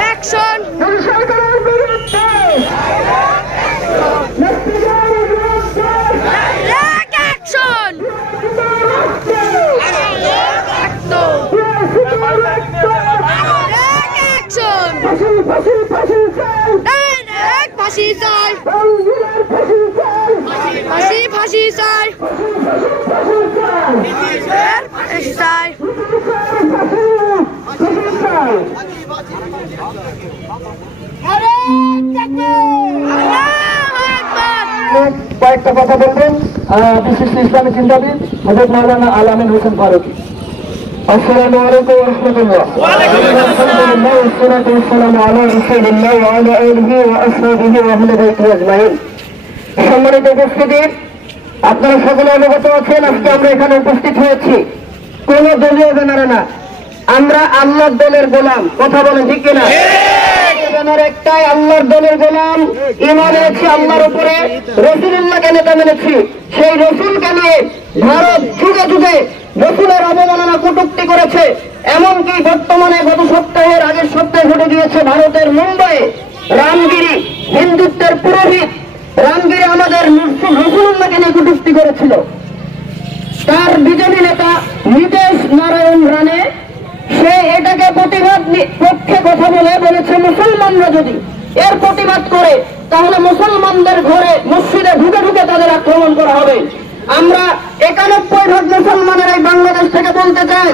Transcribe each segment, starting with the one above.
Action সরকারের বিরুদ্ধে action ফাঁসি চাই, ফাঁসি ফাঁসি চাই, ফাঁসি চাই। কয়েকটা কথা বলবেন বিশিষ্ট ইসলামী চিন্তাবিদ হযরত মাওলানা আল-আমিন হোসেন ফারুকী। আসসালামু আলাইকুম ওয়া রাহমাতুল্লাহ। আলহামদুলিল্লাহ ওয়াসসালাতু ওয়াসসালামু আলা রাসূলিল্লাহ ওয়া আলা আলিহি ওয়া আসহাবিহি ওয়া আহলি বাইতিহি আজমাইন। সম্মানিত উপস্থিতি, আপনারা সকলে অবগত আছেন আজকে আমরা এখানে উপস্থিত হয়েছি কোন দলীয় ব্যানারে না, আমরা আল্লাহর দলের গোলাম। কথা বলেন ঠিক কিনা? ব্যানার একটাই, আল্লাহর দলের গোলাম। ঈমান এনেছি আল্লাহর উপরে, রাসূলুল্লাহকে নেতা মেনেছি। সেই রাসূলকে নিয়ে ভারত যুগে যুগে রাসূলের অবমাননা কটূক্তি করেছে। এমনকি বর্তমানে গত সপ্তাহের আগের সপ্তাহে ঘটে গিয়েছে ভারতের মুম্বাইয়ে রামগিরি হিন্দুত্বের পুরোহিত রামগিরি আমাদের রাসূলুল্লাহকে নিয়ে কটূক্তি করেছিল। তার বিজেপি নেতা নীতিশ নারায়ণ রানে সে এটাকে প্রতিবাদ পক্ষে কথা বলেছে মুসলমানরা যদি এর প্রতিবাদ করে তাহলে মুসলমানদের ঘরে মসজিদে ঢুকে ঢুকে তাদের আক্রমণ করা হবে। আমরা 91% মুসলমানের এই বাংলাদেশ থেকে বলতে চাই,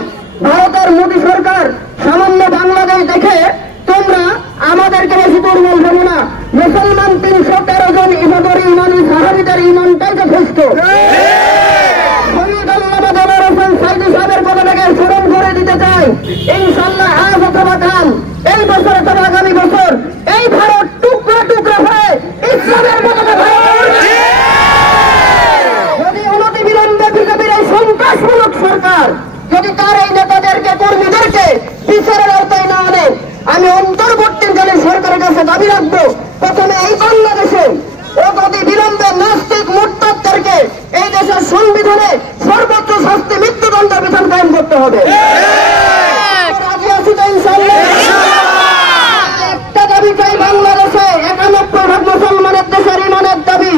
ভারতের মোদী সরকার সামান্য বাংলাদেশ দেখে তোমরা আমাদেরকে বেশি দুর্বল ভেবো না। মুসলমান 313 জন ইমানদারি ইমানি সাহাবীদের ইমানটাই যথেষ্ট। স্মরণ করে দিতে চাই, ইনশাআল্লাহ আজ অথবা কাল, এই বছর অথবা আগামী বছর এই ভারত টুকরা টুকরা হয়ে ইসলামের পতাকা যদি অনতিবিলম্বে বিজেপির এই সন্ত্রাসমূলক সরকার যদি তার এই নেতাদেরকে কর্মীদেরকে বিচারের আওতায় না আনে, আমি অন্তর্বর্তীকালীন সরকারের কাছে দাবি রাখবো প্রথমে এই বাংলাদেশে অতি বিলম্বে নাস্তিক মুরতাদদেরকে এই দেশের সংবিধানে সর্বোচ্চ শাস্তি মৃত্যুদণ্ডের বিধান কায়েম করতে হবে। রাজি আছি তো ইনশাআল্লাহ? একটা দাবি চাই বাংলাদেশে, 91% মুসলমানের দেশের ইমানের দাবি।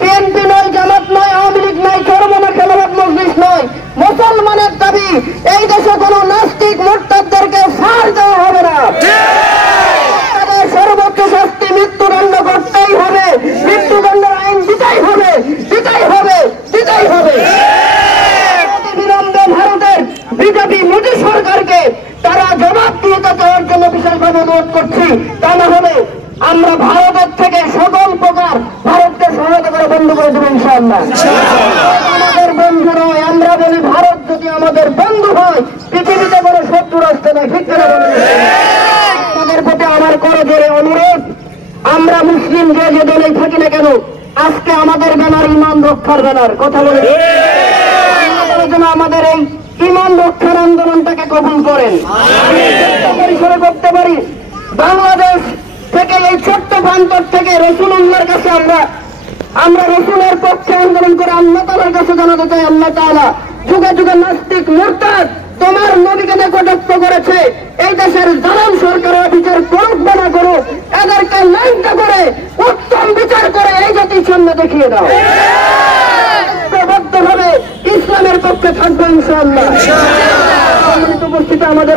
বিএনপি নয়, জামাত নয়, আওয়ামী লীগ নয়, চরমনা খেলাফত মজলিস নয়, মুসলমানের দাবি এই দেশে কোন নাস্তিক মুরতাদদেরকে ছাড় দেওয়া হবে না। সর্বোচ্চ শাস্তি মৃত্যুদণ্ড করতেই হবে, মৃত্যুদণ্ডের আইন দিতেই হবে, দিতেই হবে, দিতেই হবে। বিলম্বে ভারতের বিজেপি মোদী সরকারকে তারা জবাবদিহিতা দেওয়ার জন্য বিশেষভাবে অনুরোধ করছি। তা না হলে আমরা ভারতের থেকে সকল প্রকার ভারতকে সহায়তা করে বন্ধ করে দেবো ইনশাআল্লাহ। আমাদের বন্ধু নয়, আমরা বলি ভারত যদি আমাদের বন্ধু হয় পৃথিবীতে কোনো শত্রু রাষ্ট্র নয়। ঠিক করে বলি তাদের প্রতি আমার করজোরে অনুরোধ, আমরা মুসলিম যে দলেই থাকি না কেন, আজকে আমাদের ব্যানার ইমান রক্ষার ব্যানার। কথা বলে যেন আমাদের এই ইমান রক্ষার আন্দোলনটাকে কবুল করেন, পরিসরে করতে পারি। বাংলাদেশ থেকে এই ছোট্ট প্রান্তর থেকে রাসূলুল্লাহর কাছে আমরা রাসূলের পক্ষে আন্দোলন করে আল্লাহ তাআলার কাছে জানাতে চাই, আল্লাহ তাআলা যুগে যুগে নাস্তিক মুরতাদ তোমার নবীকে কটাক্ষ করেছে, এই দেশের জালেম সরকারের বিচার করুক বা না করুক, এদেরকে লাইনটা করে উত্তম বিচার করে এই জাতির সামনে দেখিয়ে দাও। ভাবে ইসলামের পক্ষে থাকবে ইনশাআল্লাহ। সম্মানিত উপস্থিতি আমাদের